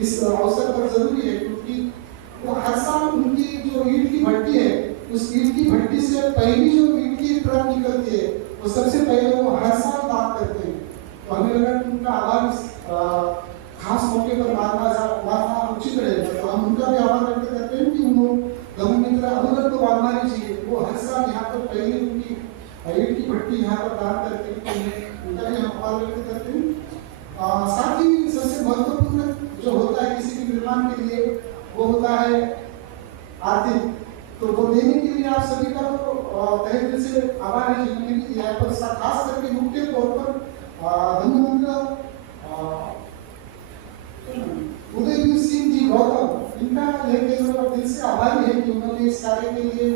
इस अवसर पर जरूरी है, क्योंकि वो हर साल उनकी जो ईंट की भट्टी है, उस ईंट की भट्टी से पहली जो ईंट की ट्रक निकलती है, वो सबसे पहले वो हर साल दान करते हैं, तो हमें लगा कि उनका आभार इस खास मौके पर मानना उचित रहेगा, तो हम उनका भी आभार व्यक्त करते हैं कि उन्होंने धर्ममित्र अनुगत तो वाघमारी जी वो हर साल यहाँ पर पहले उनकी ईंट की भट्टी यहाँ पर दान करते हैं, तो उनका भी हम आभार व्यक्त करते हैं। साथ ही सबसे महत्वपूर्ण जो होता है किसी भी निर्माण के लिए, वो होता है आर्थिक, तो वो देने के लिए आप सभी का तो तहे दिल से आभार है जिन्होंने भी दिया है, पर खास करके मुख्य तौर पर धर्ममित्र उदयवीर सिंह जी गौतम, इनका यह केंद्र दिल से आभारी है कि उन्होंने इस कार्य के लिए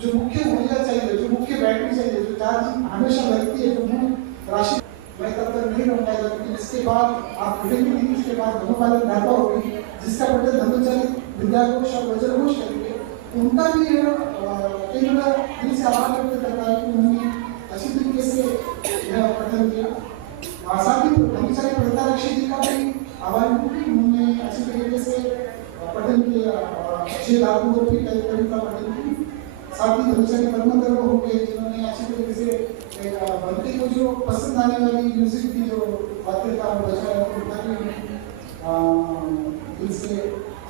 जो मुख्य ऊर्जा चाहिए, जो मुख्य बैटरी चाहिए, जो चार्जिंग हमेशा लगती है, जो मूल राशि मैं तब तक नहीं रह पाएगा, क्योंकि इसके बाद आप पढ़ेंगे, इसके बाद धर्मपालन ढाबा होगी, जिसका पढ़े धर्मचारी विद्याकोश और वज्रघोष करेंगे, उनका भी केंद्र दिल से आभार व्यक्त करता है कि उन्होंने अच्छी तरीके से यह पठन किया। साथ ही धर्मचारी प्रथा रक्षी जी का भी आभार उन्होंने अच्छी तरीके से पठन किया, अच्छे लागू को भी कविता पठन की। साथ ही धर्मचारी कर्मधर्म हो गए, जिन्होंने अच्छी तरीके से बंदे को जो पसंद आने वाली म्यूजिक की जो बातें था बजाया, उनका भी दिल से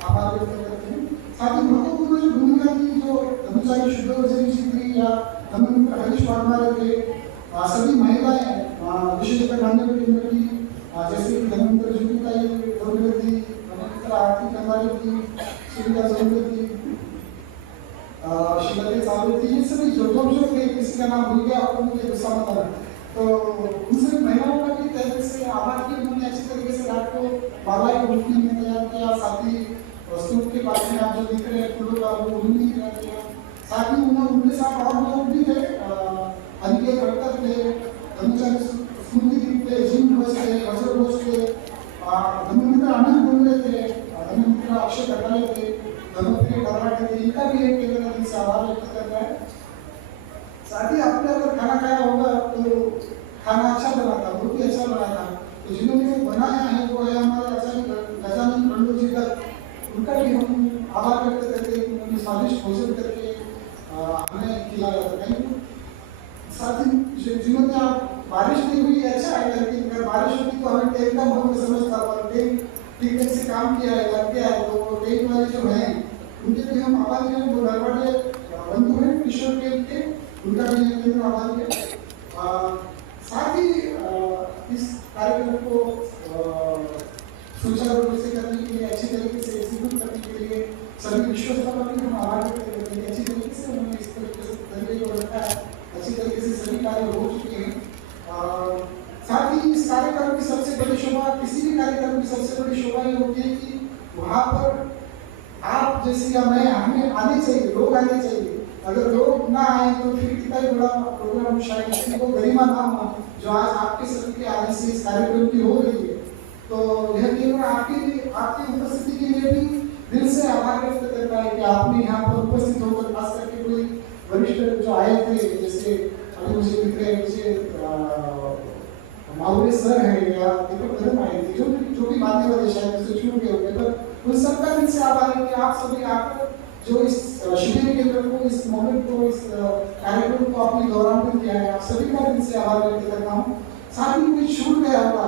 आभार व्यक्त करते हैं। साथ ही महत्वपूर्ण जो भूमिका थी जो धर्मचारी शुद्धोधन जी थी या धर्ममित्र हरीश वाघमारे थे, सभी महिलाएं विशेषकर मान्य केंद्र की जैसे कि धर्ममित्र जुबिता जी, धर्ममित्र आरती कंदारी जी, सुनीता जोंगर जी, शिवती सावरी थी, ये सभी जो थे, किसी का नाम भूल गया आपको मुझे गुस्सा मत आना, तो उन सभी महिलाओं का भी तहे दिल से आभार कि उन्होंने अच्छी तरीके से रात को बाला को मुफ्ती में तैयार किया। साथ ही स्तूप के पास में आप जो दिख रहे हैं फूलों का वो उन्होंने ही तैयार किया। साथ ही उनके साथ और लोग भी थे, अनिकेत रक्तक थे, धर्मचारी स्मृति थे, जिन घोष थे, वज्र घोष थे, धर्ममित्र आनंद बोल थे, धर्ममित्र अक्षय कटाले थे, धर्मप्रिय कराटे थे, इनका भी एक केंद्र दिल से आभार व्यक्त करता है। साथ ही आपने अगर खाना खाया होगा तो खाना अच्छा बना था, बहुत ही अच्छा बना था, तो जिन्होंने बनाया है वो है हमारे आचार्य गजानन पंडित जी का, उनका भी हम आभार व्यक्त करते हैं कि उन्होंने स्वादिष्ट भोजन करके हमें खिलाया था। साथ ही जीवन में आप बारिश नहीं हुई अच्छा है, लेकिन अगर बारिश होती तो हमें टेंट का बहुत समझता, पर टेंट ठीक से काम किया है, लग गया है, तो टेंट वाले जो हैं उनके भी हम आभारी हैं, वो दरवाजे बंधु हैं किशोर के, उनका भी केंद्र आभारी है। साथ ही इस कार्यक्रम को सुचारू रूप से करने के लिए, अच्छी तरीके से एग्जीक्यूट करने के लिए सभी विश्वस्तों का भी हम आभार व्यक्त करते हैं। अच्छी तरीके से उन्होंने इस तरीके को रखा है, अच्छी तरीके से सभी कार्य हो चुके हैं। साथ ही इस कार्यक्रम की सबसे बड़ी शोभा, किसी भी कार्यक्रम की सबसे बड़ी शोभा ये होती है कि वहाँ पर आप जैसे या मैं, हमें आने चाहिए, लोग आने चाहिए। अगर लोग ना आए तो फिर कितना ही बड़ा प्रोग्राम शायद किसी को गरिमा ना हो, जो आज आपके सभी के आने से इस कार्यक्रम की हो रही है। तो यह केवल आपकी उपस्थिति के लिए भी दिल से आभार व्यक्त करता है कि आपने यहाँ पर उपस्थित होकर, खास करके कोई वरिष्ठ जो आए थे, जैसे अभी मुझे दिख रहे मुझे मावरे सर है या दीपक धर्म आए थे, जो भी मान्यवर है, शायद उसे छूट गए होंगे, पर उन सबका दिल से आभार है कि आप सभी आकर जो इस शिविर केंद्र को, इस मोमेंट को, इस कार्यक्रम को अपने दौरान में किया है। आप सभी का दिल से आभार व्यक्त करता हूँ। साथ ही कोई छूट गया होगा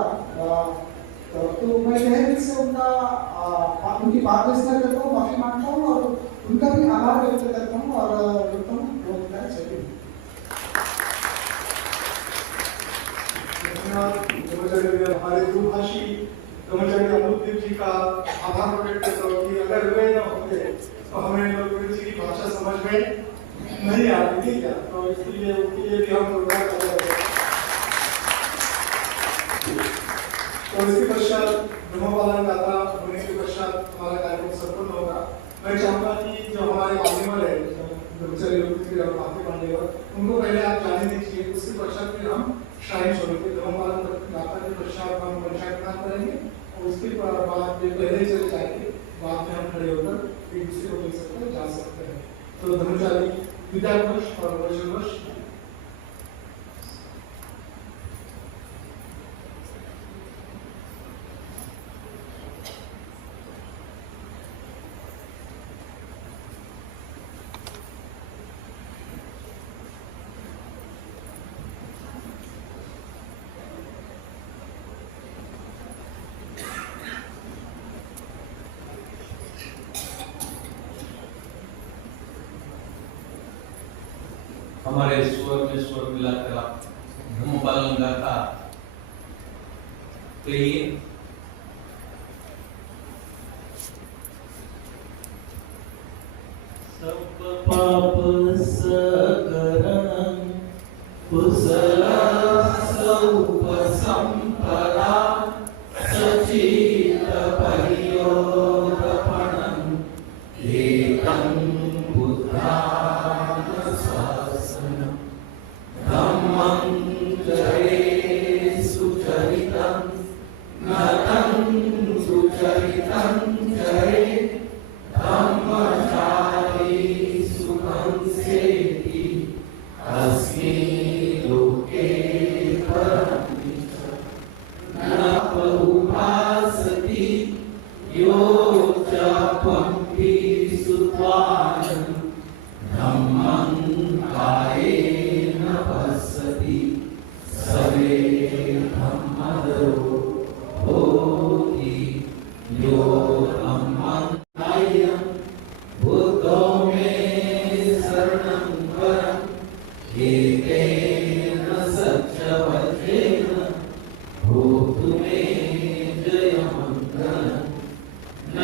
तो मैं दिल से उनकी प्रार्थना करता हूँ, माफी मांगता हूँ और उनका भी आभार व्यक्त करता हूँ और रुकता हूँ। हमारे दूरभाषी ब्रह्मचारी अमृतदेव जी का आभार प्रकट करता हूँ कि अगर वे न होते तो हमें गुरु जी की भाषा समझ में नहीं आती थी क्या, तो इसलिए उनके लिए भी हम प्रोग्राम कर रहे हैं। और इसके पश्चात ब्रह्मपालन गाथा होने के पश्चात हमारा कार्यक्रम संपन्न होगा। मैं चाहूँगा कि जो हमारे माध्यमल है ब्रह्मचारी माध्यमल, उनको पहले आप जाने दीजिए, उसके पश्चात फिर हम शाही छोड़ेंगे। ब्रह्मपालन गाथा के पश्चात हम वंशाकरण करेंगे और उसके बाद वे पहले चले जाएंगे, बाद में हम खड़े होकर एक दूसरे को मिल सकते हैं, जा सकते हैं। तो ब्रह्मचारी विदाई वर्ष और वचन वर्ष। हमारे स्वर में स्वर मिलाकर ब्रह्मपालन गाथा कहिए। सब पाप सकरणं कुशल सौपसंपदा सचित परियोगपणं एकं बुद्धां शासनं धम्मं चरे सुचरितं नतं सुचरितं चरे धम्मचारी सुखं सेति अस्मिन् लोके परं न उपासति यो जपन्ति सुत्वानं धम्मं कायेन पश्यति सर्वे धम्मदो होति यो धम्मं कायं बुद्धो मे शरणं वरं एकेन सत्यवचेन भूतु मे जयमङ्गलं न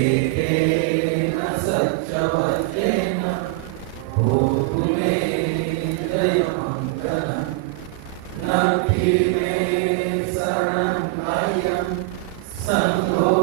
एकेन सत्यवचेन भूतु मे जयमङ्गलं न मे शरणं अयं सन्धो